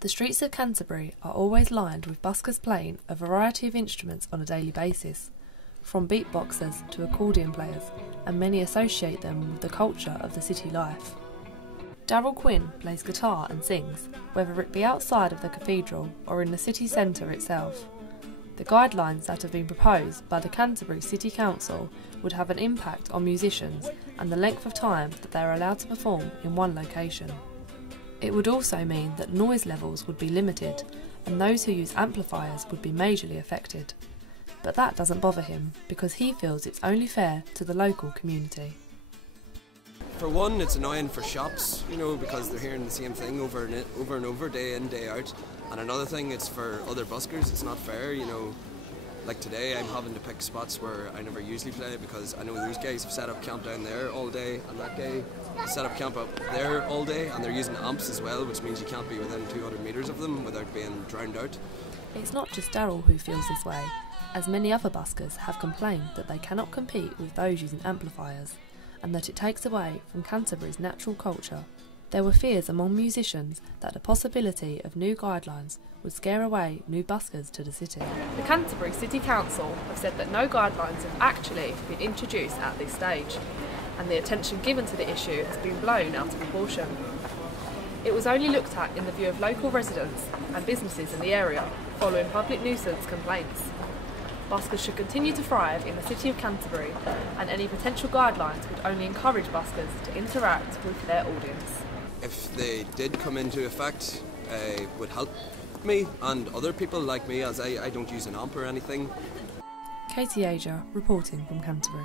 The streets of Canterbury are always lined with buskers playing a variety of instruments on a daily basis, from beatboxers to accordion players, and many associate them with the culture of the city life. Daryl Quinn plays guitar and sings, whether it be outside of the cathedral or in the city centre itself. The guidelines that have been proposed by the Canterbury City Council would have an impact on musicians and the length of time that they are allowed to perform in one location. It would also mean that noise levels would be limited and those who use amplifiers would be majorly affected. But that doesn't bother him because he feels it's only fair to the local community. For one, it's annoying for shops, because they're hearing the same thing over and over, day in, day out. And another thing, it's for other buskers, it's not fair, Like today, I'm having to pick spots where I never usually play because I know those guys have set up camp down there all day, and that guy set up camp up there all day, and they're using amps as well, which means you can't be within 200 metres of them without being drowned out. It's not just Daryl who feels this way, as many other buskers have complained that they cannot compete with those using amplifiers, and that it takes away from Canterbury's natural culture. There were fears among musicians that the possibility of new guidelines would scare away new buskers to the city. The Canterbury City Council have said that no guidelines have actually been introduced at this stage, and the attention given to the issue has been blown out of proportion. It was only looked at in the view of local residents and businesses in the area following public nuisance complaints. Buskers should continue to thrive in the city of Canterbury, and any potential guidelines would only encourage buskers to interact with their audience. If they did come into effect, it would help me and other people like me, as I don't use an amp or anything. Katie Ager reporting from Canterbury.